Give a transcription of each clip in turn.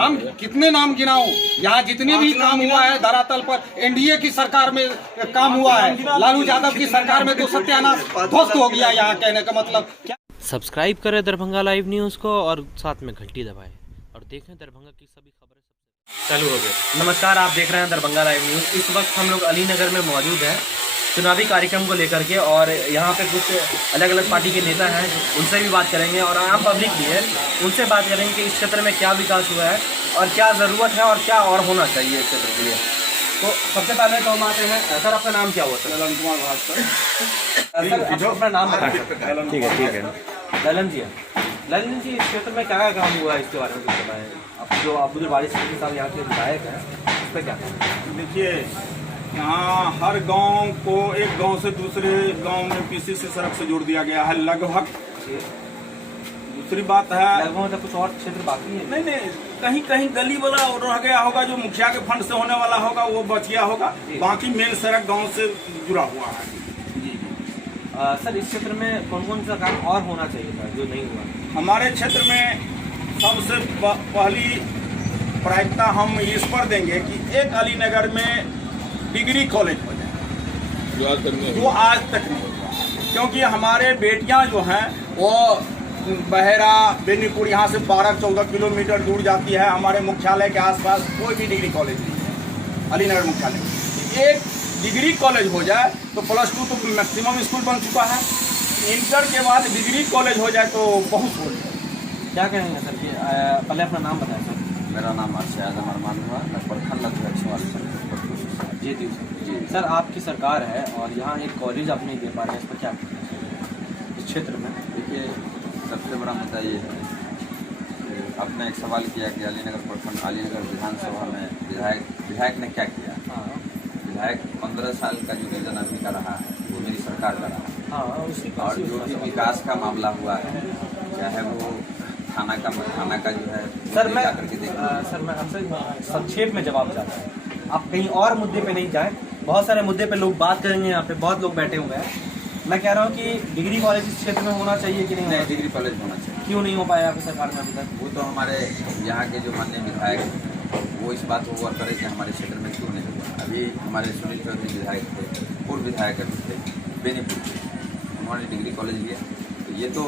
नाम कितने नाम गिनाऊं? यहाँ जितने भी काम हुआ है धरातल पर एनडीए की सरकार में काम हुआ है। लालू यादव की सरकार में तो सत्यानाश ध्वस्त हो गया। यहाँ कहने का मतलब क्या? सब्सक्राइब करें दरभंगा लाइव न्यूज़ को और साथ में घंटी दबाएं और देखें दरभंगा की सभी खबरें। चालू हो गया। नमस्कार, आप देख रहे हैं दरभंगा लाइव न्यूज़। इस वक्त हम लोग अली नगर में मौजूद हैं चुनावी कार्यक्रम को लेकर के, और यहाँ पे कुछ अलग अलग पार्टी के नेता हैं, उनसे भी बात करेंगे और आम पब्लिक भी है, उनसे बात करेंगे कि इस क्षेत्र में क्या विकास हुआ है और क्या ज़रूरत है और क्या और होना चाहिए इस क्षेत्र के लिए। तो सबसे पहले तो हम आते हैं, सर आपका नाम क्या हुआ? सर ललन कुमार भास्कर। सर अपना नाम बता सकते? ठीक है। ललन जी, ललन जी, इस क्षेत्र में क्या क्या काम हुआ है इसके बारे में कुछ बताएं। अब जो अब्दुल बारिश साहब यहाँ के विधायक हैं, उस पर क्या? देखिए, यहाँ हर गांव को एक गांव से दूसरे गांव में पीसीसी सड़क से जोड़ दिया गया है लगभग। दूसरी बात है लगभग मतलब कुछ और क्षेत्र बाकी है? नहीं, कहीं कहीं गली वाला रह गया होगा, जो मुखिया के फंड से होने वाला होगा वो बच गया होगा, बाकी मेन सड़क गांव से जुड़ा हुआ है। जी सर, इस क्षेत्र में कौन कौन सा काम और होना चाहिए था जो नहीं हुआ? हमारे क्षेत्र में सबसे पहली प्राथमिकता हम इस पर देंगे कि एक अली नगर में डिग्री कॉलेज हो जाए, जो आज तक नहीं हुआ। क्योंकि हमारे बेटियां जो हैं वो बहेरा बेनीपुर यहाँ से 12-14 किलोमीटर दूर जाती है। हमारे मुख्यालय के आसपास कोई भी डिग्री कॉलेज नहीं है। अलीनगर मुख्यालय एक डिग्री कॉलेज हो जाए तो +2 तो मैक्सिमम स्कूल बन चुका है। इंटर के बाद डिग्री कॉलेज हो जाए तो बहुत हो जाए। क्या कहेंगे सर? कि पहले अपना नाम बताएं सर। मेरा नाम अर्शद अमरमान हुआ, मैं प्रखंड अध्यक्ष वाले जी सर, आपकी सरकार है और यहाँ एक कॉलेज आप नहीं दे पा रहे हैं, इस पर क्या इस क्षेत्र में? देखिए, सबसे बड़ा मुद्दा ये है कि आपने एक सवाल किया कि अलीनगर प्रखंड, अलीनगर विधानसभा में विधायक ने क्या किया। विधायक 15 साल का जो योजना अभी का रहा है वो मेरी सरकार का रहा है। और जो भी विकास का मामला हुआ है, चाहे वो थाना का जो है सर मैं आपसे संक्षेप में जवाब चाहता हूँ। आप कहीं और मुद्दे पे नहीं जाएं, बहुत सारे मुद्दे पे लोग बात करेंगे, यहाँ पे बहुत लोग बैठे हुए हैं। मैं कह रहा हूँ कि डिग्री कॉलेज इस क्षेत्र में होना चाहिए कि नहीं? डिग्री कॉलेज होना चाहिए। क्यों नहीं हो पाया आपकी सरकार में अभी तक? वो तो हमारे यहाँ के जो माननीय विधायक वो इस बात को गौर करें कि हमारे क्षेत्र में क्यों नहीं हुआ। अभी हमारे सुनील चौधरी विधायक थे, पूर्व विधायक थे बेनीपुर, उन्होंने डिग्री कॉलेज लिया। तो ये तो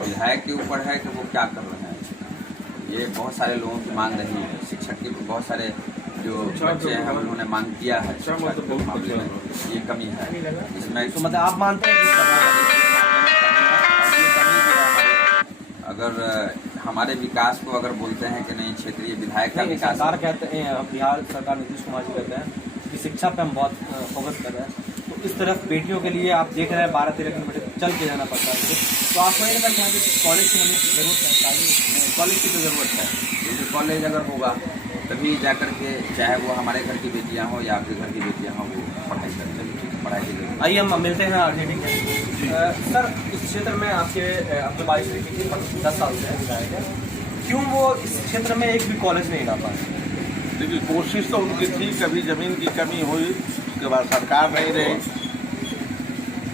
विधायक के ऊपर है कि वो क्या कर रहे हैं। ये बहुत सारे लोगों की मांग रही है, शिक्षक की बहुत सारे जो बच्चे हैं उन्होंने मांग किया है, मामले में ये कमी है इसमें। तो मतलब आप मानते हैं अगर हमारे विकास को अगर बोलते हैं कि नहीं क्षेत्रीय विधायक का विकास, सरकार कहते हैं, बिहार सरकार नीतीश कुमार जी कहते हैं कि शिक्षा पे हम बहुत फोकस कर रहे हैं, तो इस तरफ बेटियों के लिए आप देख रहे हैं 12-13 किलोमीटर चल के जाना पड़ता है। तो आप नहीं लगता है कि कॉलेज की हमें जरूरत है? कॉलेज की तो ज़रूरत है, क्योंकि कॉलेज अगर होगा तभी जाकर के, चाहे वो हमारे घर की बेटियां हो या आपके घर की बेटियां हो, वो पढ़ाई करें, पढ़ाई की जरूरत। आइए हम मिलते हैं आगे। ठीक है सर, इस क्षेत्र में आपके अब्दुल बारिश 10 साल से विधायक है, क्यों वो इस क्षेत्र में एक भी कॉलेज नहीं ला पाए? देखिए, कोशिश तो उनकी थी, कभी जमीन की कमी हुई, उसके बाद सरकार नहीं रही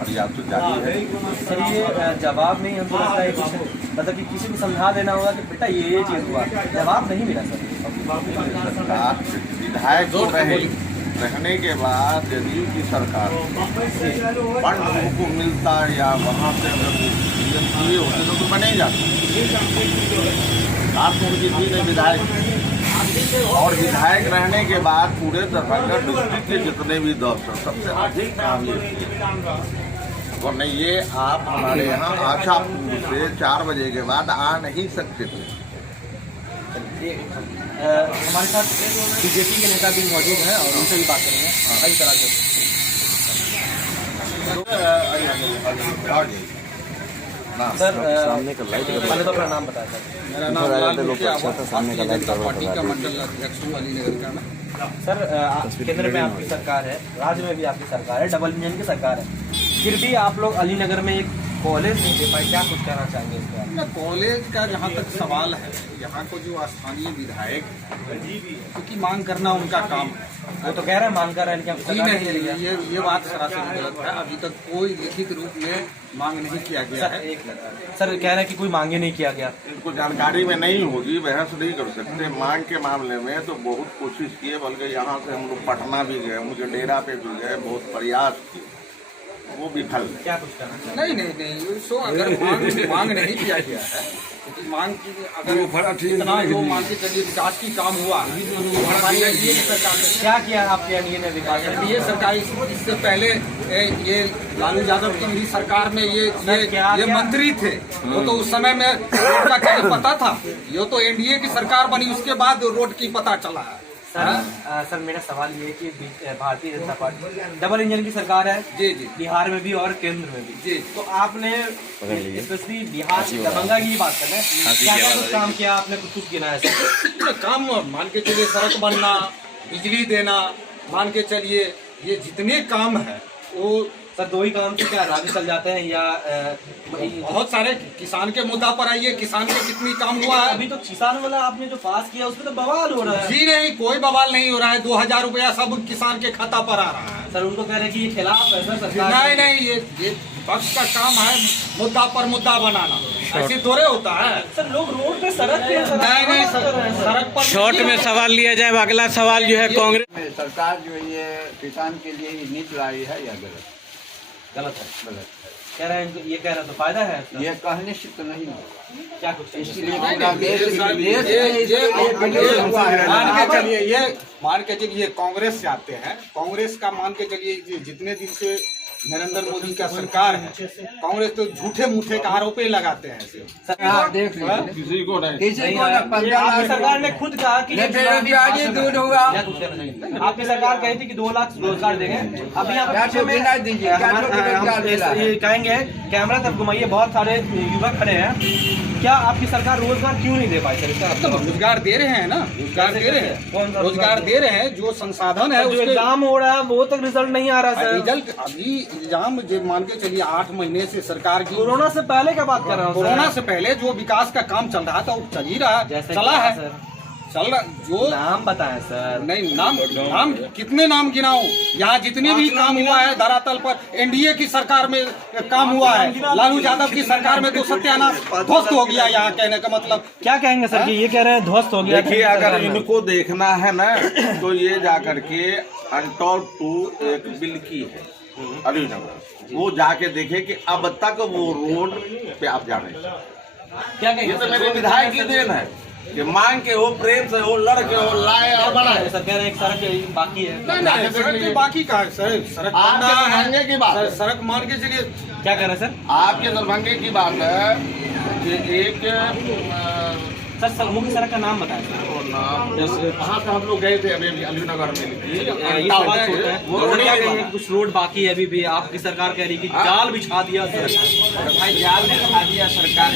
और या तो जारी है। सर ये जवाब नहीं, हमको लगता है कुछ मतलब कि किसी को समझा देना होगा कि बेटा ये चीज़ हुआ, जवाब नहीं मिला सर। विधायक को रहने के बाद जदयू की सरकार फंड उनको मिलता या वहाँ से अगर ये होते तो बने ही जाते। बात उनकी थी नहीं विधायक, और विधायक रहने के बाद पूरे दरभंगा डिस्ट्रिक्ट के जितने भी दल सबसे अधिक काम ये और नहीं, ये आप हमारे यहाँ आशापुर से 4 बजे के बाद आ नहीं सकते थे। हमारे साथ बीजेपी के नेता भी मौजूद हैं और उनसे भी बात करेंगे। सर पहले तो अपना नाम बताया सर। मेरा नाम पार्टी का मंडल अध्यक्ष हूँ अलीनगर का। सर केंद्र में आपकी सरकार है, राज्य में भी आपकी सरकार है, डबल इंजन की सरकार है, फिर भी आप लोग अलीनगर में एक कॉलेज नहीं दे पाए, क्या कुछ कहना चाहेंगे इस पर? न कॉलेज का जहाँ तक सवाल है, यहाँ को जो स्थानीय विधायक क्योंकि मांग करना उनका काम है। वो तो कह रहे हैं मांग कर रहे हैं कि जी नहीं, ये बात सरासर गलत है। अभी तक कोई लिखित रूप में मांग नहीं किया गया है। सर कह रहे हैं कि कोई मांग ही नहीं किया गया। इनको जानकारी में नहीं होगी, बहस नहीं कर सकते। मांग के मामले में तो बहुत कोशिश किए, बल्कि यहाँ से हम लोग पटना भी गए, उनके डेरा पे भी गए, बहुत प्रयास किए, वो विफल है। क्या कुछ कहना चाहिए? नहीं सो अगर मांग नहीं किया गया है, क्योंकि मांग की अगर इतना जो मान के चलिए विकास की काम हुआ, हमारी एनडीए की सरकार ने क्या किया आपके एनडीए ने विकास? एनडीए सरकार इससे पहले ये लालू यादव की भी सरकार में ये मंत्री थे, वो तो उस समय में रोड का क्या पता था। ये तो एनडीए की सरकार बनी, उसके बाद रोड की पता चला है। सर मेरा सवाल ये है कि Bharatiya Janata party double engine की सरकार है जी, बिहार में भी और केंद्र में भी जी। तो आपने स्पेशली बिहार दरभंगा की बात कर रहे हैं, क्या कुछ काम किया आपने? कुछ गिना है सर? काम मान के चलिए सड़क बनना, बिजली देना, मान के चलिए ये जितने काम है वो सर दो ही काम से क्या राज्य चल जाते हैं या बहुत सारे। किसान के मुद्दा पर आइए, किसान के कितनी काम हुआ है। अभी तो किसान वाला आपने जो पास किया उसमें तो बवाल हो रहा है। जी नहीं, कोई बवाल नहीं हो रहा है। 2000 रुपया सब किसान के खाता पर आ रहा है। सर उनको कह रहे हैं कि ये खिलाफ है सर सरकार। नहीं, ये पक्ष का काम है मुद्दा पर मुद्दा बनाना, ऐसे थोड़े होता है। सर लोग रोड पे सड़क पे नहीं सड़क पर शॉर्ट में सवाल लिया जाए। अगला सवाल जो है कांग्रेस सरकार जो ये किसान के लिए ही नीति लाई है या गलत? गलत है। कह रहे हैं ये कह रहे हैं तो फायदा है इसका? ये कहने से तो नहीं, क्या कुछ इसलिए मान पूरा देश मान के चलिए ये कांग्रेस से आते हैं। कांग्रेस का मान के चलिए जितने दिन से नरेंद्र मोदी का सरकार है, कांग्रेस तो झूठे मूठे का आरोप ही लगाते हैं। देख लीजिए किसी को नहीं। किसी को ना 15 आपकी सरकार ने खुद कहा कि बेरोजगारी दूर होगा। आपकी सरकार कही थी कि 2 लाख रोजगार देंगे। अभी यहाँ क्या पीछे में गिना दीजिए, क्या रोजगार मिला है? ये कहेंगे कैमरा तक घुमाइए, बहुत सारे युवक खड़े हैं। क्या आपकी सरकार रोजगार क्यों नहीं दे पाई सर? इसका तो रोजगार दे रहे हैं ना, रोजगार दे रहे हैं। कौन सा रोजगार दे रहे हैं, जो संसाधन है जो उसके एग्जाम हो रहा है वो तक रिजल्ट नहीं आ रहा सर। रिजल्ट अभी इल्जाम जो मान के चलिए 8 महीने से सरकार की कोरोना से पहले का बात कर रहा हूँ। कोरोना से पहले जो विकास का काम चल रहा था वो चल ही रहा, चला है, चल रहा। जो नाम बताएं सर। नहीं नाम कितने नाम गिनाऊं? यहाँ जितने भी काम हुआ है धरातल पर एनडीए की सरकार में काम हुआ है। लालू यादव की सरकार में तो सत्यानाश ध्वस्त हो गया। यहाँ कहने का मतलब क्या कहेंगे सर कि ये कह रहे हैं ध्वस्त हो गया? देखिए, अगर इनको देखना है ना तो ये जाकर के अनटॉप 2 एक बिल्की है अलीनगर, वो जाके देखे कि अब तक वो रोड पे आप जा रहे हैं। क्या कहेंगे? ये तो मेरे विधायक की देन है कि मांग के हो, प्रेम से हो, लड़ के हो, लाए और बनाए। सर कह रहे हैं एक सड़क बाकी है। नहीं, सड़क की बाकी का है सर, सड़क बनना है। दरभंगे की बात है। सड़क मान के चलिए क्या कह रहे हैं सर? आपके दरभंगे की बात है कि एक सर मुख्य सड़क का नाम बताएं सर। जैसे वहाँ से हम लोग गए थे अभी अलीनगर में, ये सवाल छोड़ते हैं। वो क्या कहेंगे कुछ रोड बाकी है अभी भी? आपकी सरकार कह रही है कि जाल बिछा दिया सर। भाई जाल में बिछा दिया सरकार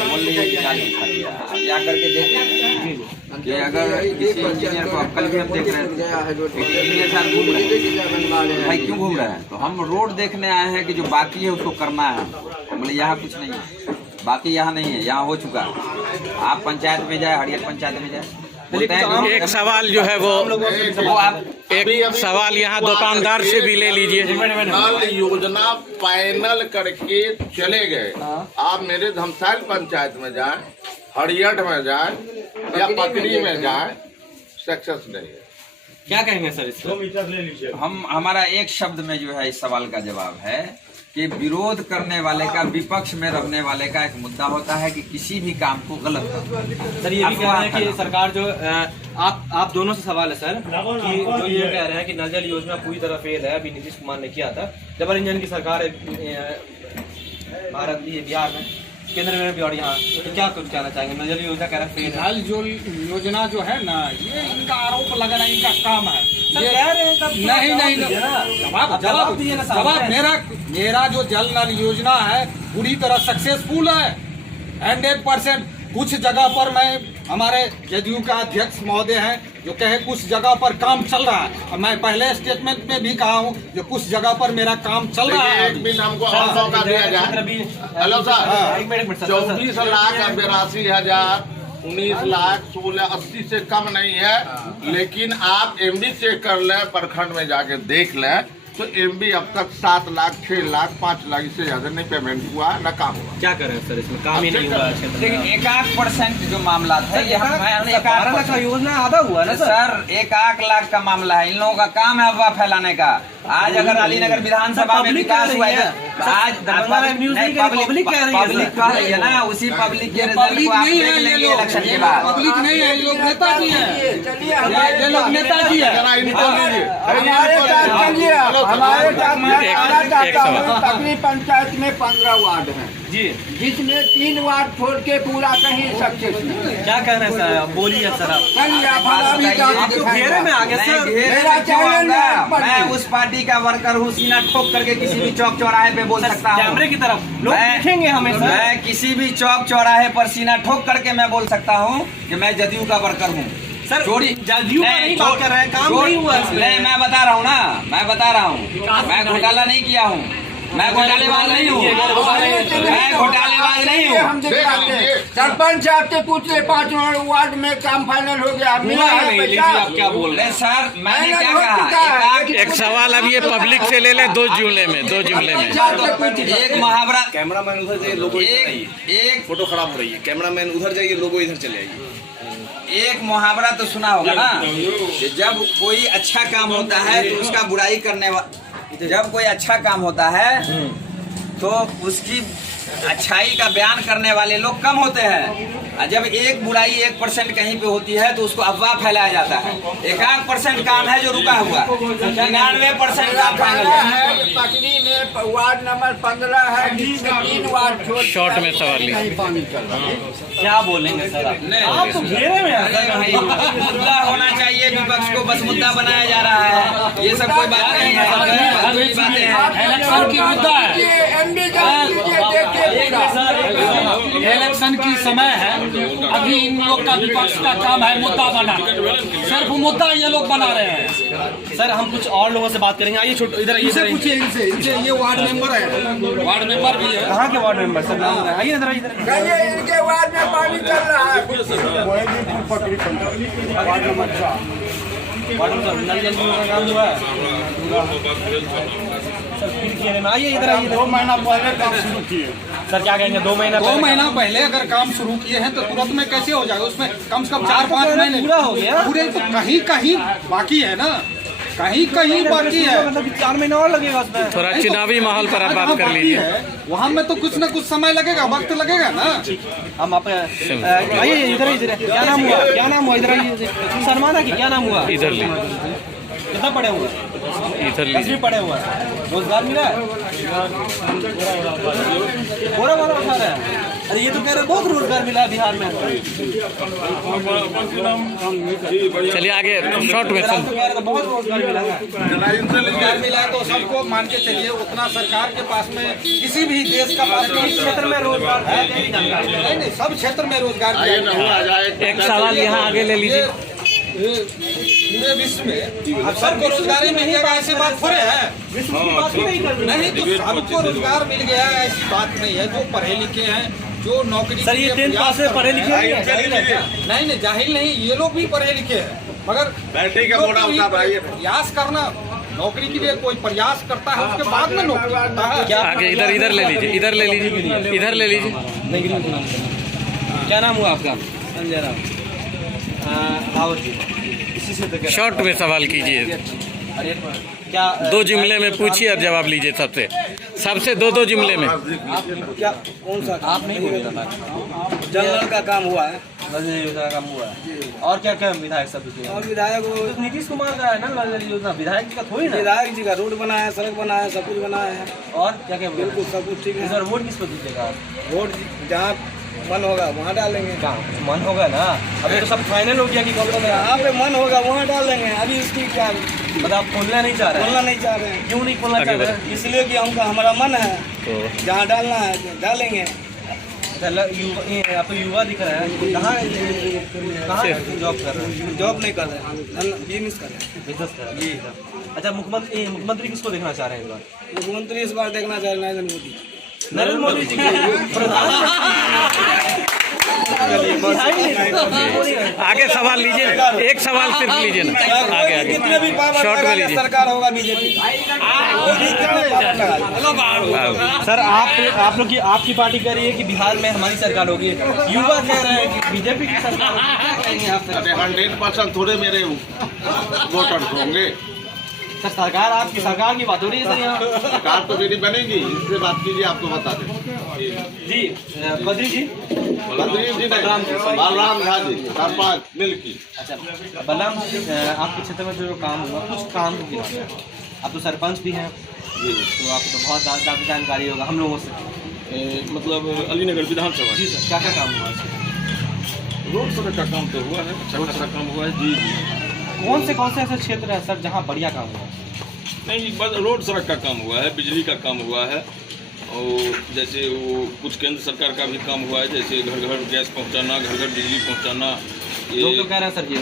बोल रही है कि जाल बिछा दिया। आप जा करके देखें कि अगर किसी इंजीनियर को, कल भी हम देख रहे हैं इंजीनियर साहब घूम रहे हैं। भाई क्यों घूम रहे हैं? तो हम रोड देखने आए हैं कि जो बाकी है उसको करना है। बोले यहाँ कुछ नहीं है, बाकी यहाँ नहीं है, यहाँ हो चुका है। आप पंचायत में जाए, हरियर पंचायत में जाए। एक सवाल जो है वो एक सवाल यहाँ दुकानदार से भी ले लीजिए। नल योजना पैनल करके चले गए। आप मेरे धमसाइल पंचायत में जाए, हरियर में जाए या पकड़ी में जाए, सक्सेस नहीं है। क्या कहेंगे सर इसको? हमारा एक शब्द में जो है इस सवाल का जवाब है कि विरोध करने वाले का, विपक्ष में रहने वाले का एक मुद्दा होता है कि किसी भी काम को गलत करना। सर ये भी कह रहे हैं कि सरकार जो आप दोनों से सवाल है सर कि जो ये कह रहे हैं कि नल जल योजना पूरी तरह फेल है। अभी नीतीश कुमार ने किया था, डबल इंजन की सरकार है बिहार में, केंद्र में भी और यहाँ, तो क्या कुछ कहना चाहेंगे? नल जल योजना कह रहे हैं फेल है। नल जो योजना जो है ना, ये इनका आरोप लगाना इनका काम है। सर कह रहे हैं तब नहीं जवाब दीजिए ना। जवाब मेरा जो जल नल योजना है पूरी तरह सक्सेसफुल है, 100%। कुछ जगह पर मैं हमारे जदयू का अध्यक्ष महोदय हैं जो कहे कुछ जगह पर काम चल रहा है। और मैं पहले स्टेटमेंट में भी कहा हूं जो कुछ जगह पर मेरा काम चल रहा है। एक दिन हमको और मौका दिया जाए। हेलो सर, 24,82,हजार 19,16,80 से कम नहीं है, लेकिन आप एमबी चेक कर लें, प्रखंड में जाके देख लें तो एमबी अब तक 7 लाख 6 लाख 5 लाख इससे ज्यादा नहीं पेमेंट हुआ न काम हुआ। क्या करें सर, इसमें काम ही नहीं हुआ। देखिए 1% जो मामला है ये 12 लाख का योजना आधा हुआ ना सर, 1 लाख का मामला है। इन लोगों का काम है अफवाह फैलाने का। आज अगर अलीनगर विधानसभा में विकास हुआ है, आज पब्लिक कह रही है ना, उसी पब्लिक के रिजल्ट को आप देख लेंगे इलेक्शन के बाद। पब्लिक नहीं है, ये लोग नेताजी हैं, ये लोग नेताजी हैं। तकरी पंचायत में 15 वार्ड हैं जी, जिसमें 3 वार्ड छोड़ के पूरा कहीं सक्सेस नहीं। क्या कह रहे हैं सर, बोलिए सर आप। चलिए आप तो घेरे में आ गए सर। मैं उस पार्टी का वर्कर हूँ, सीना ठोक करके किसी भी चौक चौराहे पे बोल सकता हूँ। कैमरे की तरफ लोग देखेंगे हमें सर। मैं किसी भी चौक चौराहे पर सीना ठोक करके मैं बोल सकता हूँ कि मैं जदयू का वर्कर हूँ। सर जदयू का नहीं बात कर रहे हैं, काम नहीं हुआ नहीं, मैं बता रहा हूँ ना, मैं बता रहा हूँ, मैं घोटाला नहीं किया हूँ, मैं घोटालेबाज नहीं हूँ, मैं घोटालेबाज नहीं हूँ। सरपंच आपसे पूछ ले 5 वार्ड में काम फाइनल हो गया, मिला है पैसा? आप क्या बोल रहे हैं सर, मैंने क्या कहा? एक सवाल अब ये पब्लिक से ले ले, 2 जुमले में। एक मुहावरा, कैमरामैन उधर जाइए, लोगो एक फोटो खराब हो रही है। कैमरामैन उधर जाइए, लोगो इधर चले आइए। एक मुहावरा तो सुना होगा ना कि जब कोई अच्छा काम होता है तो उसका बुराई करने जब कोई अच्छा काम होता है तो उसकी अच्छाई का बयान करने वाले लोग कम होते हैं, और जब एक बुराई 1% कहीं पे होती है तो उसको अफवाह फैलाया जाता है। 1% काम है जो रुका हुआ, 99% काम फाइनल है। तकरी में वार्ड नंबर 15 है, जिसमें 3 वार्ड छोड़ शॉर्ट में सवाल लीजिए। पानी चल रहा है। क्या बोलेंगे सर आप तो घेरे में आ गए। मुद्दा होना चाहिए, विपक्ष को बस मुद्दा बनाया जा रहा है। ये सब कोई बात नहीं है, बातें हैं। इलेक्शन की मुद्दा है, एमबी देखिए इलेक्शन की समय है। अभी इन लोग का विपक्ष का काम है मुद्दा बना, सिर्फ मुद्दा ये लोग बना रहे हैं। सर हम कुछ और लोगों से बात करेंगे। आइए छोटो इधर आइए। पूछिए इनसे, ये वार्ड मेंबर है, वार्ड मेंबर भी है। कहाँ के वार्ड मेंबर सर? आइए इधर आइए। कहिए इनके वार्ड में पानी चल रहा है। नल जल का काम हुआ है सर, फिर घेरे में आइए। इधर आइए। 2 महीना पहले काम शुरू किए सर क्या कहेंगे? 2 महीना पहले अगर काम शुरू किए हैं तो तुरंत में कैसे हो जाएगा? उसमें कम से कम 4-5 महीने पूरा हो गया। पूरे तो कहीं कहीं बाकी है ना, कहीं कहीं बाकी है। मतलब 4 महीने और लगेगा उसमें। थोड़ा चुनावी माहौल पर आप बात कर लीजिए। वहाँ में तो कुछ न कुछ समय लगेगा, वक्त लगेगा ना। हम आप आइए इधर। क्या नाम हुआ? क्या नाम हुआ? इधर आइए। शर्माना की क्या नाम हुआ? इधर लीजिए, कितना पढ़े हुए? इधर 10वीं लीजिए। पढ़े हुए। रोजगार मिला है? बोरा उठा रहे हैं। अरे ये तो कह रहे हैं बहुत रोजगार मिला है बिहार में। चलिए आगे शॉर्ट में। तो कह रहे हैं बहुत रोजगार मिला है। रोजगार मिला है तो सबको मान के चलिए, उतना सरकार के पास में किसी भी देश का पास में इस क्षेत्र में रोजगार है नहीं, सब क्षेत्र में रोजगार दिया। एक सवाल यहाँ आगे ले लीजिए। पूरे विश्व में अब सबको रोजगार ही मिल गया, ऐसी बात थोड़े है। नहीं तो सबको रोजगार मिल गया ऐसी बात नहीं है। जो पढ़े लिखे हैं, जो नौकरी सर ये 10th पास से पढ़े लिखे हैं? नहीं, जाहिल नहीं, ये लोग भी पढ़े लिखे हैं, मगर बैठे का मोड़ा होता है। प्रयास करना, नौकरी के लिए कोई प्रयास करता है उसके बाद में नौकरी करता है। आगे इधर ले लीजिए, इधर ले लीजिए। क्या नाम हुआ आपका? संजय राम। रावत जी। इसी से तो शॉर्ट में सवाल कीजिए। अरे क्या 2 जुमले में पूछिए और जवाब लीजिए। सबसे 2 जुमले में। क्या कौन सा? आप नहीं बोल रहा था। जल नल का काम हुआ है, नल जल योजना का काम हुआ है। और क्या क्या विधायक सब? और विधायक नीतीश कुमार का है ना नल जल योजना। विधायक जी का थोड़ी ना? विधायक जी का रोड बना है, सड़क बना है, सब कुछ बना है। और क्या क्या? बिल्कुल सब कुछ ठीक है। सर वोट किस पर दीजिएगा? वोट जहाँ मन होगा वहाँ डालेंगे। कहाँ मन होगा ना? अभी तो सब फाइनल हो गया कि कब यहाँ पे मन होगा वहाँ डालेंगे। अभी इसकी क्या मतलब आप खोलना नहीं चाह रहे? खोलना नहीं चाह रहे हैं। क्यों नहीं खोलना चाह रहे? इसलिए कि हमारा मन है, जहाँ डालना है डालेंगे। आप तो युवा दिख रहा है, कहाँ जॉब कर रहे हैं? जॉब नहीं कर रहे हैं, बिजनेस कर रहे हैं। बिजनेस कर रहे हैं। अच्छा, मुख्यमंत्री किसको देखना चाह रहे हैं इस बार? मुख्यमंत्री इस बार देखना चाह रहे हैं नरेंद्र मोदी। नरेंद्र मोदी जी आगे सवाल लीजिए, एक सवाल सिर्फ लीजिए ना, आगे आगे कितने भी पावर शॉर्ट में लगा लीजिए। सरकार होगा बीजेपी। सर, आप लोग की आपकी पार्टी कह रही है कि बिहार में हमारी सरकार होगी, युवा कह रहे हैं कि बीजेपी की सरकार होगी। क्या कहेंगे आप सर? 100% थोड़े मेरे वोटर्स होंगे। सर, सरकार आपकी सरकार की बात हो रही है सर यहाँ। सरकार तो मेरी बनेगी, इससे बात कीजिए, आपको बता दें। जी बद्री जी, बद्री जी नहीं, बलराम झा जी, सरपंच मिल्की। अच्छा बलराम जी, आपके क्षेत्र में जो काम हुआ, कुछ काम को गिनाते हैं। आप तो सरपंच भी हैं, तो आपको तो बहुत ज़्यादा जानकारी होगा हम लोगों से। मतलब अलीनगर विधानसभा जी सर, क्या क्या काम हुआ? रोड सड़क का काम तो हुआ है, अच्छा खासा काम हुआ है जी। कौन से ऐसे क्षेत्र है सर जहाँ बढ़िया काम हुआ? नहीं, बस रोड सड़क का काम हुआ है, बिजली का काम हुआ है, और जैसे वो कुछ केंद्र सरकार का भी काम हुआ है, जैसे घर घर गैस पहुंचाना, घर घर बिजली पहुंचाना। लोग तो कह रहे हैं सर जी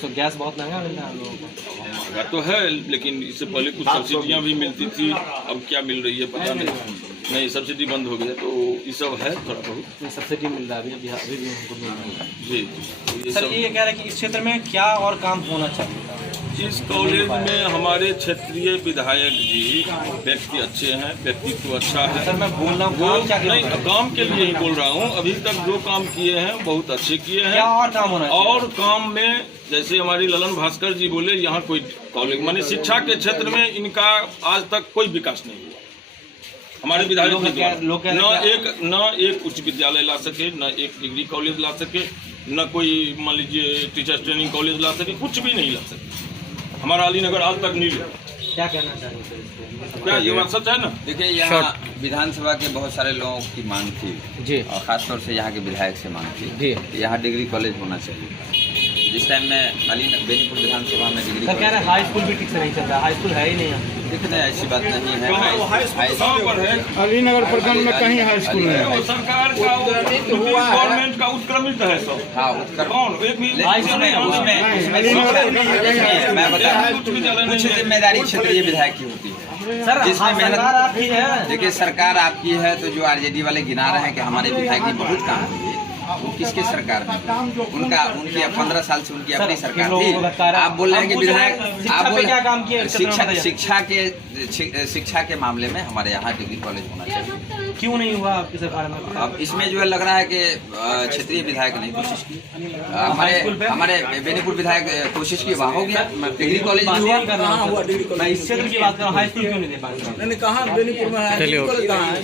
तो गैस बहुत महंगा मिल रहा है हम लोगों को। महंगा तो है, लेकिन इससे पहले कुछ सब्सिडियां भी मिलती थी, अब क्या मिल रही है पता नहीं, सब्सिडी बंद हो गया, तो ये सब है थोड़ा बहुत सब्सिडी मिल रहा है अभी हमको मिल रहा है। जी। तो सर ये कह रहे हैं कि इस क्षेत्र में क्या और काम होना चाहिए? इस कॉलेज में हमारे क्षेत्रीय विधायक जी व्यक्ति अच्छे हैं, व्यक्तित्व अच्छा है। सर मैं बोल रहा हूँ, वो काम क्या नहीं, काम के लिए ही बोल रहा हूँ। अभी तक जो काम किए हैं बहुत अच्छे किए हैं। क्या और काम होना चाहिए? और काम में जैसे हमारी ललन भास्कर जी बोले, यहाँ कोई कॉलेज माने शिक्षा के क्षेत्र में इनका आज तक कोई विकास नहीं हुआ। हमारे विधायक के द्वारा न एक उच्च विद्यालय ला सके, न एक डिग्री कॉलेज ला सके, न कोई मान लीजिए टीचर्स ट्रेनिंग कॉलेज ला सके, कुछ भी नहीं ला सके। हमारा अलीनगर आज तक नहीं लिया। क्या कहना चाहिए सर? क्या ये बात सच है ना? देखिए, यहाँ विधानसभा के बहुत सारे लोगों की मांग थी जी, और खासतौर से यहाँ के विधायक से मांग थी जी। कि यहाँ डिग्री कॉलेज होना चाहिए। जिस टाइम में बेनीपुर विधानसभा में डिग्री सर कह रहे हैं हाई स्कूल भी ठीक से नहीं चल रहा, हाई स्कूल है ही नहीं यहाँ। देखने ऐसी बात नहीं है। कहाँ पर है? अलीनगर प्रखंड में कहीं हाई स्कूल नहीं वो सरकार का गवर्नमेंट का उत्क्रमित है सब। हाँ, उत्तर कौन एक भी मैं बता, कुछ जिम्मेदारी क्षेत्रीय विधायक की होती है, सर जिसमें मेहनत सरकार आपकी है। देखिए, सरकार आपकी है तो जो आरजेडी वाले गिना रहे हैं कि हमारे विधायक ने बहुत काम किए, वो किसके सरकार में? उनकी 15 साल से उनकी अपनी सरकार थी। आप बोल रहे हैं कि विधायक, आप बोल क्या काम किए? शिक्षा के मामले में हमारे यहाँ डिग्री कॉलेज होना चाहिए। क्यों नहीं हुआ आपकी सरकार में? अब इसमें जो है लग रहा है कि क्षेत्रीय विधायक ने कोशिश की, हमारे बेनीपुर विधायक कोशिश की, वहाँ हो गया, डिग्री कॉलेज भी हुआ। मैं इस क्षेत्र की बात कर रहा हूँ, हाई स्कूल क्यों नहीं दे पाएंगे? नहीं, कहाँ बेनीपुर में है? चलिए, डिग्री कॉलेज कहाँ है?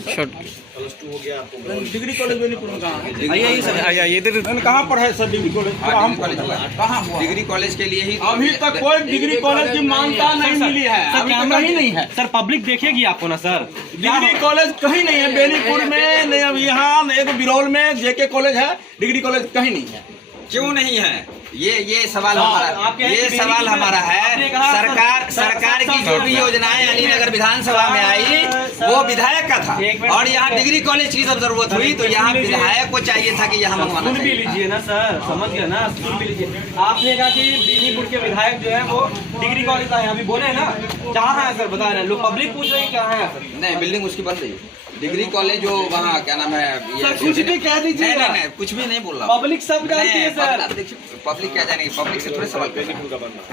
डिग्री कॉलेज बेनीपुर में कहाँ है? आइए इधर कहाँ पर है sir degree college? Degree college हुआ, कहाँ हुआ? डिग्री कॉलेज के लिए ही अभी तक कोई डिग्री कॉलेज की मान्यता नहीं मिली है। सर कैमरा ही नहीं है सर, पब्लिक देखेगी आपको ना सर। डिग्री कॉलेज कहीं नहीं है बेनीपुर में, नहीं अब यहाँ एक बिरौल में जेके कॉलेज है, डिग्री कॉलेज कहीं नहीं है। क्यों नहीं है? ये सवाल हमारा है। सरकार की जो भी योजनाएं अलीनगर विधानसभा में आई वो विधायक का था, और यहाँ डिग्री कॉलेज की जब जरूरत हुई तो यहाँ विधायक को चाहिए था कि यहाँ मंगवाना सुन भी चाहिए। लीजिए ना सर, समझ गए ना, सुन भी लीजिए। आपने कहा कि बेनीपुर के विधायक जो है वो डिग्री कॉलेज आए, अभी बोले ना जहाँ है सर, बता रहे हैं, लोग पब्लिक पूछ रहे हैं कहाँ है सर। नहीं, बिल्डिंग उसकी बन रही है, डिग्री कॉलेज जो वहाँ क्या नाम है, सर कुछ भी कह दीजिए। नहीं, कुछ भी नहीं बोल रहा। पब्लिक सब जानती है सर। देखिए, पब्लिक क्या जानेगी? पब्लिक से थोड़े सवाल कर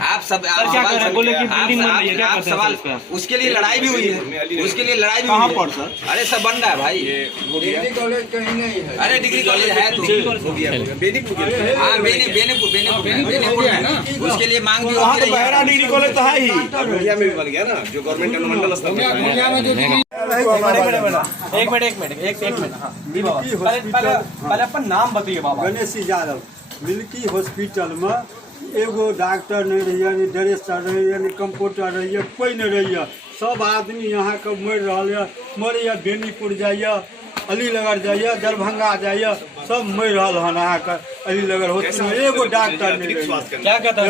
आप सब क्या कर रहे हैं? बोले कि बिल्डिंग बन रही है, क्या आप करते हैं सवाल, सर इसका? उसके लिए लड़ाई भी हुई है, उसके लिए लड़ाई भी कहाँ हुई पर है। सर? अरे सब बन रहा है भाई, डिग्री कॉलेज कहीं नहीं है। अरे डिग्री कॉलेज है तो हाँ, बेनीपुर है ना, उसके लिए मांग भी वहाँ होती तो बहरा डिग्री कॉलेज तो है ही। एक मिनट हाँ जी बाबा, पहले अपन नाम बताइए बाबा। गणेश यादव। मिल्की हॉस्पिटल में एगो डॉक्टर नहीं रही, डायरेक्टर रही, कंपाउंडर रही, कोई नहीं रही। सब आदमी यहाँ के मर रहा है, मरैया बेनीपुर जाइए, अलीनगर जाइए, दरभंगा जाइए, सब मर रहा है यहाँ का अलीनगर हॉस्पिटल में एगो डॉक्टर नहीं रही। क्या कहता है?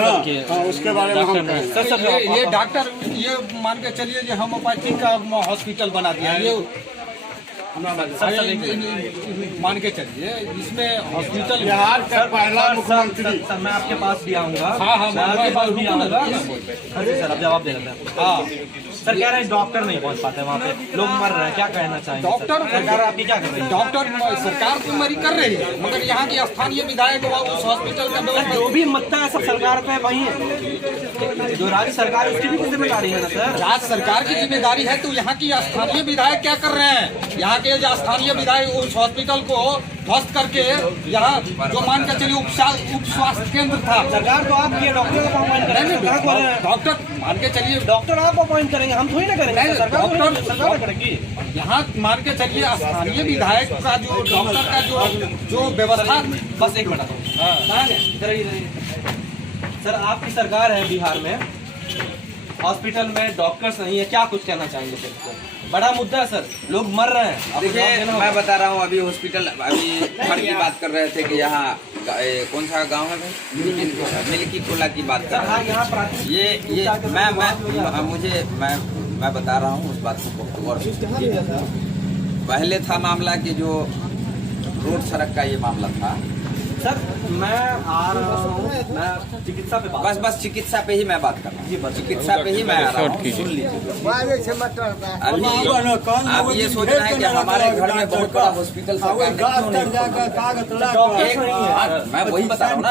हाँ, उसके बारे में हम कहें। ये डॉक्टर, ये मान के चलिए कि होम्योपैथी का हॉस्पिटल बना दिया, ये मान के चलिए इसमें हॉस्पिटल बिहार का पहला मुख्यमंत्री सर मैं आपके पास भी आऊंगा। हाँ, हाँ, मैं आपके पास भी आऊंगा। हाँ, सर अब जवाब दे रहे हैं। हाँ सर कह रहे हैं डॉक्टर नहीं पहुंच पाते वहाँ पे, लोग मर रहे हैं, क्या कहना चाहेंगे? डॉक्टर सरकार आपकी क्या कर रही है? डॉक्टर सरकार तो मरी कर रही है, मगर यहाँ की स्थानीय विधायक उस हॉस्पिटल का व्यवस्था जो भी मत्ता है सब सरकार पे वही है, जो राज्य सरकार है उसकी भी जिम्मेदारी है ना सर। राज्य सरकार की जिम्मेदारी है, तो यहाँ की स्थानीय विधायक क्या कर रहे हैं? यहाँ के जो स्थानीय विधायक उस हॉस्पिटल को ध्वस्त करके यहाँ जो मान कर चलिए उप स्वास्थ्य केंद्र था। सरकार तो आपकी है, डॉक्टर को अपॉइंट करेंगे। डॉक्टर मान के चलिए डॉक्टर आप अपॉइंट करेंगे, हम थोड़ी ना करेंगे। सरकार करेगी। यहाँ मान के चलिए स्थानीय विधायक का जो डॉक्टर का जो व्यवस्था। बस एक मिनट सर, आपकी सरकार है बिहार में, हॉस्पिटल में डॉक्टर्स नहीं है, क्या कुछ कहना चाहेंगे सर? बड़ा मुद्दा है सर, लोग मर रहे हैं। देखिए मैं बता रहा हूँ, अभी हॉस्पिटल अभी घर की बात कर रहे थे कि यहाँ कौन सा गांव है भाई, मिल्की टोला की बात कर रहे हैं। ये मैं बता रहा हूँ उस बात को बहुत गौर से। पहले था मामला कि जो रोड सड़क का ये मामला था सर, मैं आ रहा हूँ, मैं चिकित्सा पे बस चिकित्सा पे ही मैं बात कर रहा हूँ, चिकित्सा पे ही मैं आ रहा हूँ, सुन लीजिए। अब ये सोच रहे हैं कि हमारे घर में बहुत बड़ा हॉस्पिटल सरकार ने क्यों नहीं खोला? मैं वही बता रहा हूँ ना,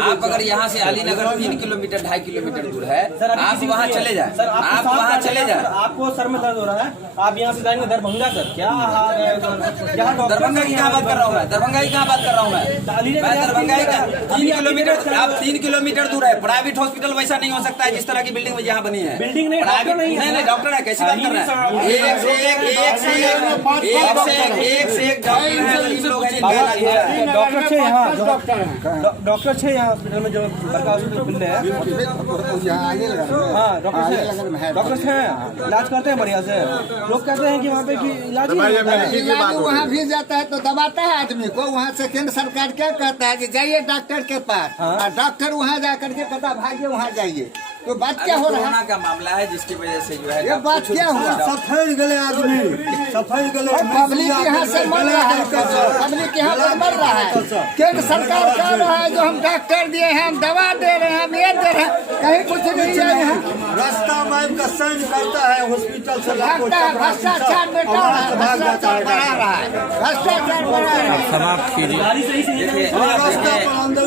आप अगर यहाँ से अलीनगर 3 किलोमीटर 2.5 किलोमीटर दूर है, आप वहाँ चले जाए, आप वहाँ चले जाए। आपको सर में दर्द हो रहा है, आप यहाँ से जाएंगे दरभंगा सर, क्या हाल है? दरभंगा की कहाँ बात कर रहा हूँ मैं, दरभंगा की कहाँ बात कर रहा हूँ मैं दरभंगा का 3 किलोमीटर, आप 3 किलोमीटर दूर है। प्राइवेट हॉस्पिटल वैसा नहीं हो सकता है जिस तरह की बिल्डिंग में यहाँ बनी है। बिल्डिंग नहीं, प्राइवेट नहीं डॉक्टर है, कैसी बात कर रहे हैं? एक से एक डॉक्टर छे यहाँ, डॉक्टर छे यहाँ हॉस्पिटल में जो बड़का हॉस्पिटल खुले हैं। हाँ डॉक्टर छे, इलाज करते हैं बढ़िया से। लोग कहते हैं कि वहाँ पे इलाज वहाँ भी जाता है तो दबाता है आदमी को। वहाँ से केंद्र सरकार क्या कहता है कि जाइए डॉक्टर के पास, और डॉक्टर वहाँ जा करके कहता भागिए वहाँ जाइए। तो बात क्या हो रहा है? कोरोना का मामला है जिसकी वजह से जो है ये बात क्या हुआ? सफेद गले आदमी, सफेद गले पब्लिक यहाँ से मर रहा है, पब्लिक यहाँ पर मर रहा है। केंद्र सरकार कह रहा है जो हम डॉक्टर दिए हैं, हम दवा दे रहे हैं, हम ये दे रहे हैं, कहीं कुछ नहीं है। यहाँ रास्ता में का साइन करता है हॉस्पिटल से, भ्रष्टाचार बेटा भ्रष्टाचार बढ़ा रहा है, भ्रष्टाचार बढ़ा रहा है। समाप्त कीजिए।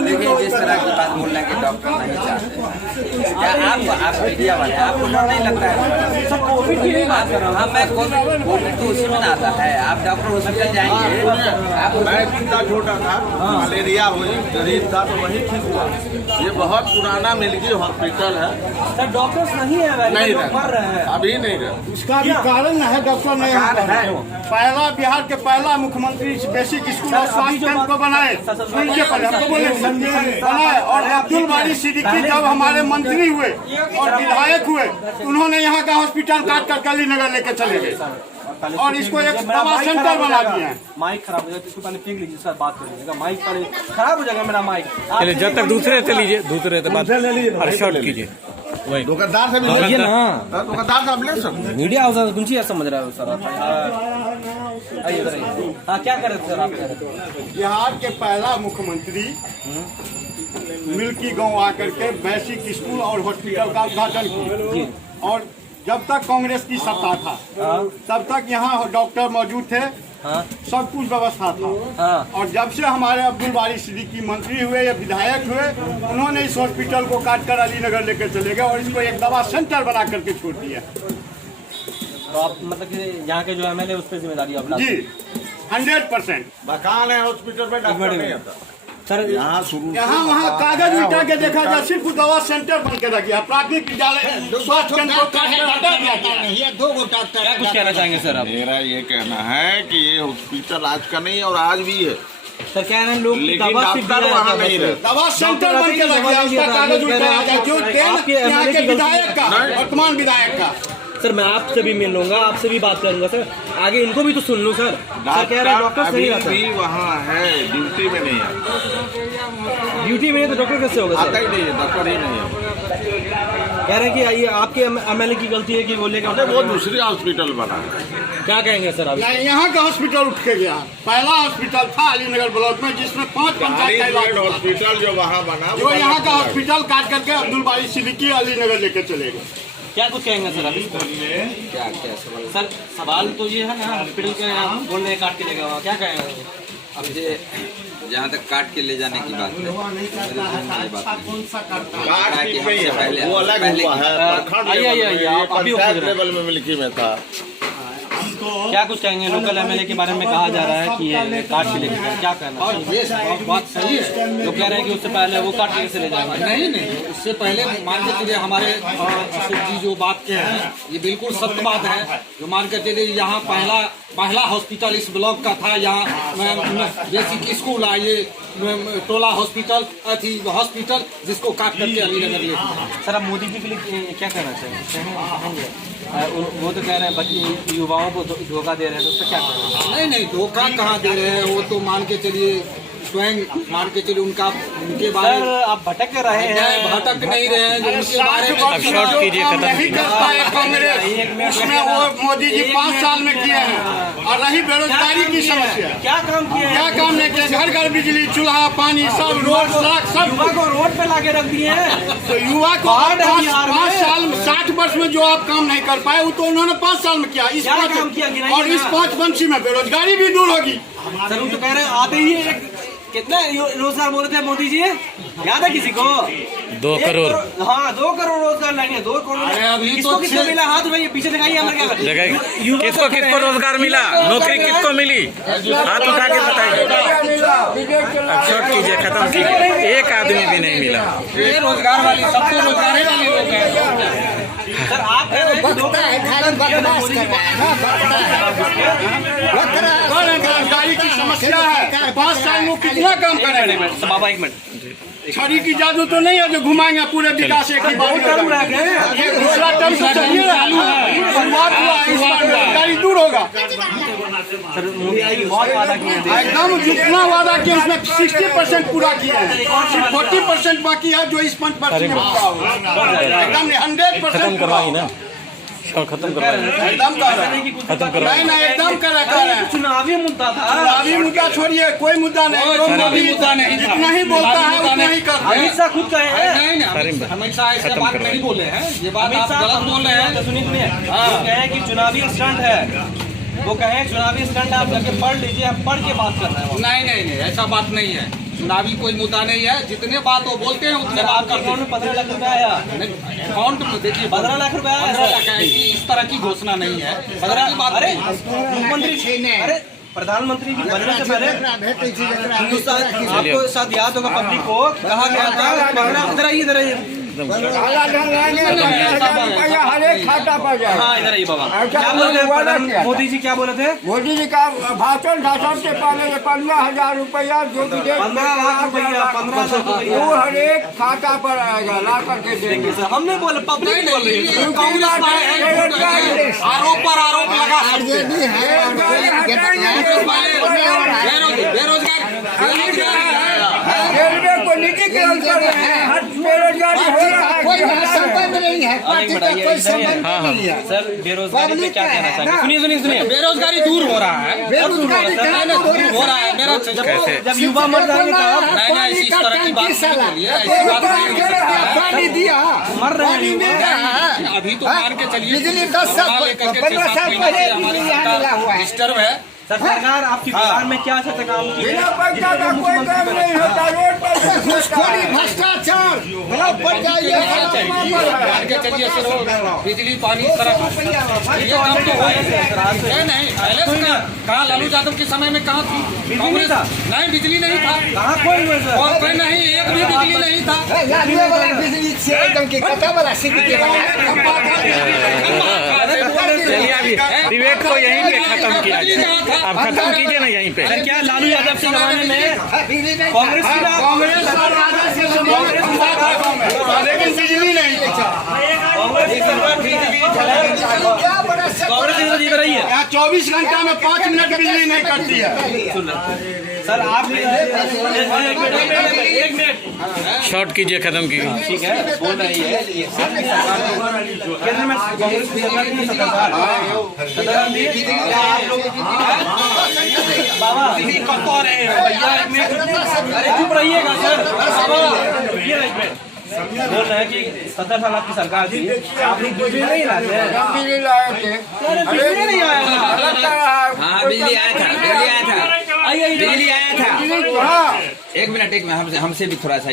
देखिए जिस तरह की बात बोल रहे हैं कि डॉक्टर नहीं चाहते, आप मीडिया वाले, आपको डर नहीं लगता है? कोविड की नहीं बात कर रहा हूँ। हाँ मैं कोविड तो उसी में आता है। आप डॉक्टर हॉस्पिटल जाएंगे, आप मैं कितना छोटा था, मलेरिया हुई, गरीब था तो वही ठीक हुआ। ये बहुत पुराना मिल्की हॉस्पिटल है, सर डॉक्टर्स नहीं है, नहीं लोग मर रहे हैं। अभी नहीं रहे। उसका भी कारण है डॉक्टर नहीं है। पहला बिहार के पहला मुख्यमंत्री बेसिक स्कूल और स्वास्थ्य केंद्र को बनाए, उनके पहले हमको बोले बनाए। और अब्दुल बारी सिद्दीकी जब हमारे मंत्री हुए और विधायक हुए, उन्होंने यहाँ का हॉस्पिटल काट कर अलीनगर लेके चले गए और इसको एक दवा सेंटर बना दिए हैं। माइक खराब हो जाएगा, इसको पहले फेंक लीजिए सर, बात कर लीजिएगा। माइक पहले खराब हो जाएगा मेरा माइक। चलिए जब तक दूसरे से लीजिए, दूसरे से बात शॉर्ट कीजिए। वही दुकानदार से ये ना दुकानदार से आप ले सकते। मीडिया हाउस कुछ ही समझ रहा है सर आप। आइए इधर आइए। हाँ क्या कर रहे थे सर आप? बिहार के पहला मुख्यमंत्री मिल्की गांव आकर के बेसिक स्कूल और हॉस्पिटल का उद्घाटन किया। और जब तक कांग्रेस की सत्ता था तब तक यहाँ डॉक्टर मौजूद थे, सब कुछ व्यवस्था था। और जब से हमारे अब्दुल बारी सिद्दीकी मंत्री हुए या विधायक हुए, उन्होंने इस हॉस्पिटल को काट कर अलीनगर लेकर चले गए और इसको एक दवा सेंटर बना करके छोड़ दिया। तो आप मतलब कि यहाँ के जो MLA उस पर जिम्मेदारी आप जी 100%। मकान है हॉस्पिटल में, डॉक्टर नहीं आता सर। यहाँ वहाँ कागज उल्टा के देखा जाए, सिर्फ दवा सेंटर बन के रख दिया। प्राथमिक विद्यालय स्वास्थ्य केंद्र को काट कर हटा दिया गया। 2 डॉक्टर क्या कुछ कहना चाहेंगे सर आप? मेरा ये कहना है कि ये हॉस्पिटल आज का नहीं और आज भी है, सर कह रहे हैं लोग लेकिन डॉक्टर वहाँ नहीं रहे। दवा सेंटर बन के रख दिया, उसका कागज उल्टा गया। जो यहाँ के विधायक का, वर्तमान विधायक का। सर मैं आपसे भी मिल लूंगा, आपसे भी बात करूंगा सर, आगे इनको भी तो सुन लूं सर। सर कह रहे हैं डॉक्टर सही रहता है, वहाँ है, ड्यूटी में नहीं है। ड्यूटी में है तो डॉक्टर कैसे होगा आता सर? ही नहीं है, डॉक्टर ही नहीं है। कह रहे हैं कि ये आपके MLA की गलती है कि वो लेकर वो दूसरी हॉस्पिटल बना है। क्या कहेंगे सर अभी? नहीं, यहाँ का हॉस्पिटल उठ के गया। पहला हॉस्पिटल था अलीनगर ब्लॉक में जिसमें 5 पंचायत का इलाज होता था। हॉस्पिटल जो वहाँ बना जो यहाँ का हॉस्पिटल काट करके अब्दुल बारी सिद्दीकी अलीनगर लेके चले गए। क्या कुछ कहेंगे सर अभी? क्या क्या सवाल सर सवाल तो ये है ना, हॉस्पिटल के यहाँ बोल रहे हैं काट के लेगा, क्या कहेंगे? अब ये जहाँ तक काट के ले जाने की बात है, मेरे ध्यान में ये बात नहीं है कि हमसे पहले वो अलग हुआ है, प्रखंड आइए, आइए, लेवल में, आप ये अभी पंचायत उपलब्ध हैं। लेवल में मिल्की में था। क्या कुछ कहेंगे? लोकल एमएलए के बारे में कहा जा रहा है कि ये काट के लेके गए, क्या कहना है? ये बात सही है। लोग कह रहे हैं कि उससे पहले वो काट के कैसे ले जाएंगे? नहीं, उससे पहले मान के चलिए हमारे अशोक जी जो बात कह रहे हैं ये बिल्कुल सत्य बात है। जो मान के चलिए यहाँ पहला हॉस्पिटल इस ब्लॉक का था। यहाँ बेसिक स्कूल है, ये टोला हॉस्पिटल हॉस्पिटल जिसको काट करके अलीनगर ले गए। सर आप मोदी जी के लिए क्या कहना चाहेंगे? वो तो कह रहे हैं बच्चे युवाओं को धोखा दे रहे हैं, तो उससे क्या कहना है? नहीं, धोखा कहाँ दे रहे हैं। वो तो मान के चलिए स्वयं मान के चलिए उनके बारे सर आप भटक रहे हैं। भटक नहीं रहे हैं। जो उनके बारे में शॉर्ट कीजिए, खत्म नहीं कर पाए कांग्रेस, उसमें वो मोदी जी 5 साल में किए हैं। और रही बेरोजगारी की समस्या, क्या काम किया है? क्या काम नहीं किया? घर घर बिजली, चूल्हा, पानी, सब रोड सड़क सब। युवा को रोड पे लाके रख दिए हैं। तो युवा को 5 साल 60 वर्ष में जो आप काम नहीं कर पाए वो तो उन्होंने 5 साल में किया। क्या काम किया? गिनाइए और इस ना। 5 पंछी में बेरोजगारी भी दूर होगी। सर वो तो कह रहे हैं आते ही कितना रोजगार बोल रहे थे मोदी जी, याद है किसी को? 2 करोड़। हाँ 2 करोड़ रोजगार लेंगे। 2 करोड़ अभी किसको तो किसको मिला? हाथ उठाइए, पीछे दिखाइए हमारे क्या लगाइए। किसको किसको रोजगार मिला, नौकरी किसको मिली, हाथ उठा के बताइए। अब शॉर्ट कीजिए, खत्म कीजिए। एक आदमी भी नहीं मिला। ये रोजगार वाली सबको रोजगार वाले लोग हैं। सर आप कह रहे हैं कि 2 बेरोजगारी की समस्या है। 5 साल में कितना काम करेंगे? बाबा एक मिनट, छड़ी की जादू तो नहीं है जो घुमाएंगे पूरे विकास एक ही बार। टर्म रह गए। ये दूसरा टर्म तो चाहिए, शुरुआत हुआ, इस बार बेरोजगारी दूर होगा। सर मोदी जी बहुत वादा किए हैं। एकदम जितना वादा किया उसमें 60% पूरा किया है। सिर्फ 40% बाकी है जो इस 5% में पूरा होगा। एकदम 100% करवाई ना, खत्म करवाई, एकदम कर रहे हैं। खत्म करवाई। नहीं एकदम कर रहे हैं। चुनावी मुद्दा था। चुनावी मुद्दा छोड़िए, कोई मुद्दा नहीं। चुनावी मुद्दा नहीं था। जितना ही बोलता है उतना ही करता है। अमित शाह खुद कहे हैं। नहीं, अमित शाह ऐसे बात नहीं बोले हैं। ये बात अमित आप शाह गलत बोल रहे हैं। सुनिए वो कहे हैं कि चुनावी स्टंट है। वो कहे चुनावी स्टंट आप जाके पढ़ लीजिए, आप पढ़ के बात कर रहे हैं। नहीं, ऐसा बात नहीं है। चुनावी कोई मुद्दा नहीं है। जितने बात वो बोलते हैं उतने बात करते हैं। 15 लाख रुपया आया। अकाउंट में देखिए 15 लाख रुपया आया। 15 लाख है। इस तरह की घोषणा नहीं है। 15 की बात अरे नहीं। मुख्यमंत्री, अरे प्रधानमंत्री जी बनने से पहले हिंदुस्तान, आपको शायद याद होगा पब्लिक को, कहा गया था इधर आइए हर एक खाता पर जाए। हाँ इधर आइए बाबा। क्या बोले थे मोदी जी? क्या बोले थे मोदी जी का भाषण से पहले 15,000 रुपया जो भी दे 15 लाख रुपया, 15 लाख रुपया वो हर एक खाता पर आएगा, ला करके देंगे। सर। हम नहीं बोले, पब्लिक बोल रही है। कांग्रेस आरोप पर आरोप लगा सकते हैं। रेलवे को निजीकरण कर रहे हैं, बेरोजगारी हो रहा है। कोई संबंध नहीं है, पार्टी का कोई संबंध नहीं है। सर बेरोजगारी पे क्या कहना चाहेंगे? सुनिए बेरोजगारी दूर हो रहा है। बेरोजगारी दूर हो रहा है। मेरा कैसे? जब युवा मर जाएंगे तब नहीं, इस तरह की बात नहीं बोलिए। ऐसी बात नहीं हो सकती है। पानी दिया, मर रहे पानी मिल रहा है। अभी तो मान के चलिए बिजली 10 साल 15 साल पहले बिजली यहाँ मिला हुआ है। डिस्टर्ब है। सर सरकार आपकी बिहार में क्या अच्छा काम की है? बिना पैसा का कोई काम नहीं होता, रोड पर घूसखोरी, भ्रष्टाचार पर जाइए। मान के चलिए सर, बिजली पानी सड़क ये काम तो हो नहीं। पहले से कहाँ लालू यादव के समय में कहाँ थी कांग्रेस? नहीं, बिजली नहीं था। कहाँ कोई नहीं सर। और कोई नहीं, एक भी बिजली नहीं था। लागने वाला बिजली से एकदम की कटा वाला सिक्के वाला। चलिए अभी डिबेट को यहीं पे खत्म किया जाए। अब खत्म कीजिए ना यहीं पे। सर क्या लालू यादव के जमाने में कांग्रेस की कांग्रेस लेकिन बिजली नहीं। कांग्रेस इधर रही है। यहाँ 24 घंटा में 5 मिनट बिजली नहीं कटती है। सर आप एक मिनट शॉर्ट कीजिए, खत्म कीजिए। ठीक है, बोल रही है केंद्र में कांग्रेस की सरकार की सरकार आप लोग बाबा कब तो रहे हैं भैया, एक मिनट, अरे चुप रहिएगा सर। बाबा ये एक मिनट बोल रहे हैं कि 70 साल आपकी सरकार थी, आप लोग बिजली नहीं लाते हैं। बिजली लाए थे, बिजली नहीं आया। हाँ बिजली आया था, बिजली आया था, बिजली आया था। एक मिनट हमसे भी थोड़ा सा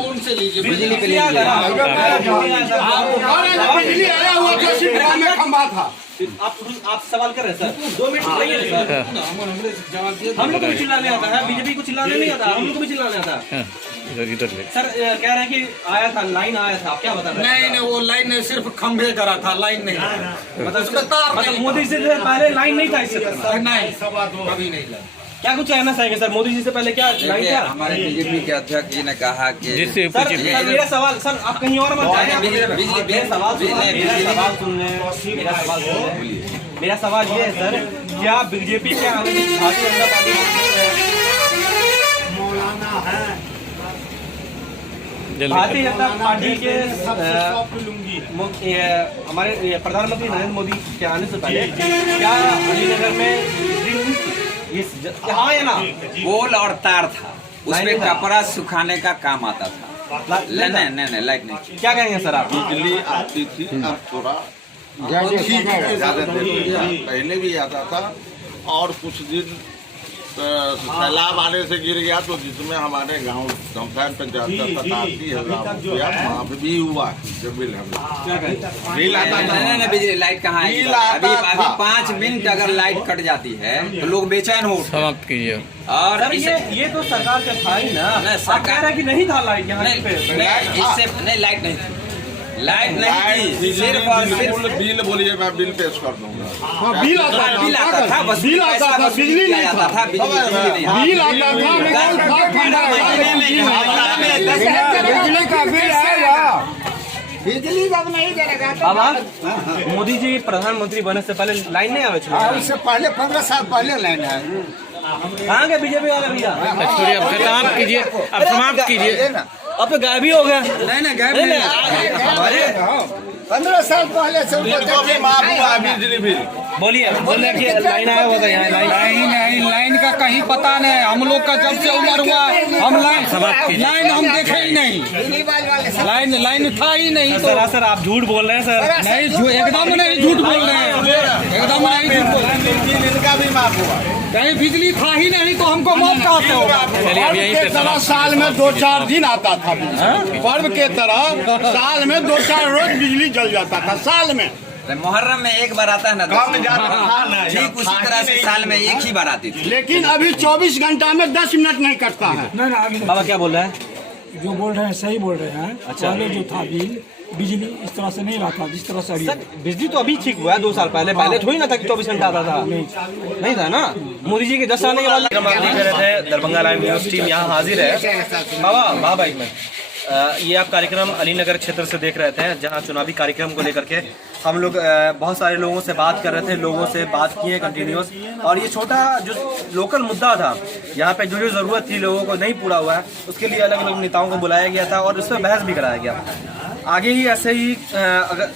उनसे लीजिए बिजली पे लीजिए। बिजली आया हुआ जो सिर्फ में खंभा था। आप सवाल कर रहे हैं सर, 2 मिनट रहिए सर। हम लोग को भी चिल्लाने आता है, बीजेपी को चिल्लाने नहीं आता, हम लोग को भी चिल्लाने आता है। सर कह रहे हैं कि आया था, लाइन आया था, आप क्या बता रहे हैं? नहीं, वो लाइन सिर्फ खंभे करा था, लाइन नहीं। मतलब मोदी जी से पहले लाइन नहीं था, इससे नहीं, कभी नहीं लगा। क्या कुछ कहना चाहेंगे सर, मोदी जी से पहले क्या लाइन था? हमारे बीजेपी के अध्यक्ष जी ने कहा कि सर मेरा सवाल, सर आप कहीं और मत जाइए, बिजली मेरा सवाल सुन लें। मेरा सवाल ये है सर, क्या बीजेपी के आगे भारतीय जनता पार्टी के हमारे प्रधानमंत्री नरेंद्र मोदी के आने से पहले क्या अलीनगर में हाँ या ना पोल और तार था, उसमें कपड़ा सुखाने का काम आता था। नहीं लाइट नहीं। क्या कहेंगे सर आप? बिजली आती थी, अब थोड़ा ज्यादा पहले भी आता था, और कुछ दिन सैलाब आने से गिर गया, तो जिसमें हमारे गांव कंफाइन पंचायत का 87,000 रुपया माफ भी हुआ। जब बिल बिल आता था, नहीं बिजली लाइट कहाँ है? अभी 5 मिनट अगर लाइट कट जाती है तो लोग बेचैन हो। समाप्त कीजिए। और ये तो सरकार का था ही ना, सरकार है कि नहीं था लाइट यहाँ पे? इससे नहीं लाइट नहीं थी, लाइट नहीं थी, सिर्फ और सिर्फ बिल बोलिए, मैं बिल पेश कर दूंगा। बिल आता था, बिल आता था, बस बिल आता था, बिजली नहीं आता था, बिजली नहीं। बिल आता था, बिजली का बिल आएगा। बिजली जब नहीं देगा बाबा मोदी जी प्रधानमंत्री बने से पहले लाइन नहीं आवे छे? उससे पहले 15 साल पहले लाइन है। कहाँ गए बीजेपी वाले भैया? छोड़िए, अब खत्म कीजिए, अब समाप्त कीजिए। अब तो गायब ही हो गया। नहीं गायब नहीं। हमारे 15 साल पहले से इनको भी माफ हुआ बिजली बिल। बोलिए, बोल रहे कि लाइन आया हुआ था यहाँ, लाइन का कहीं पता नहीं। हम लोग का जब से उम्र हुआ, हम लाइन हम देखे ही नहीं। लाइन था ही नहीं। तो सर आप झूठ बोल रहे हैं सर। नहीं, एकदम नहीं झूठ बोल रहे हैं, एकदम नहीं झूठ बोल रहे हैं। इनका भी माफ हुआ। कहीं बिजली था ही नहीं तो हमको माफ कहाँ से होगा? चलिए अब यहीं पे समाप्त। साल में 2-4 दिन आता था, पर्व के तरह साल में 2-4 रोज बिजली जल जाता था, साल में। मुहर्रम में एक बार आता है ना, ठीक उसी तरह से साल में एक ही बार आती थी। लेकिन अभी 24 घंटा में 10 मिनट नहीं कटता है। बाबा क्या बोल रहे हैं? जो बोल रहे हैं सही बोल रहे हैं। अच्छा, पहले जो था बिजली इस तरह से नहीं आता जिस तरह से अभी। बिजली तो अभी ठीक हुआ है, 2 साल पहले थोड़ी ना था कि 24 घंटा आता था। नहीं था ना। मोदी जी के 10 साल के बाद देख रहे थे। दरभंगा लाइव न्यूज टीम यहाँ हाजिर है। बाबा एक मिनट, ये आप कार्यक्रम अलीनगर क्षेत्र से देख रहे थे, जहाँ चुनावी कार्यक्रम को लेकर के हम लोग बहुत सारे लोगों से बात कर रहे थे, लोगों से बात किए कंटिन्यूस। और ये छोटा जो लोकल मुद्दा था, यहाँ पे जो ज़रूरत थी लोगों को नहीं पूरा हुआ है, उसके लिए अलग अलग नेताओं को बुलाया गया था और उस पर बहस भी कराया गया। आगे ही ऐसे ही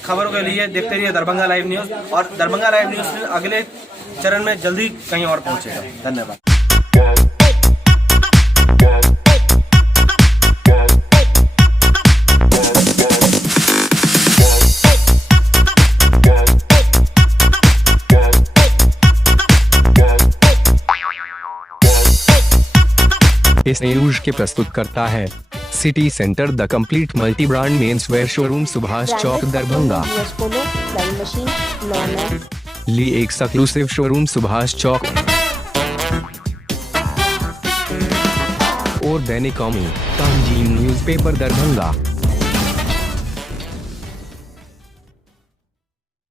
खबरों के लिए देखते रहिए दरभंगा लाइव न्यूज़, और दरभंगा लाइव न्यूज़ अगले चरण में जल्दी कहीं और पहुँचेगा। धन्यवाद। इस न्यूज के प्रस्तुत करता है city centre the complete multi brand men's wear showroom, Subhash Chowk, Darbhanga. Lee exclusive showroom, Subhash Chowk. और दैनिक कौमी, तंजीम न्यूज़पेपर, दरभंगा।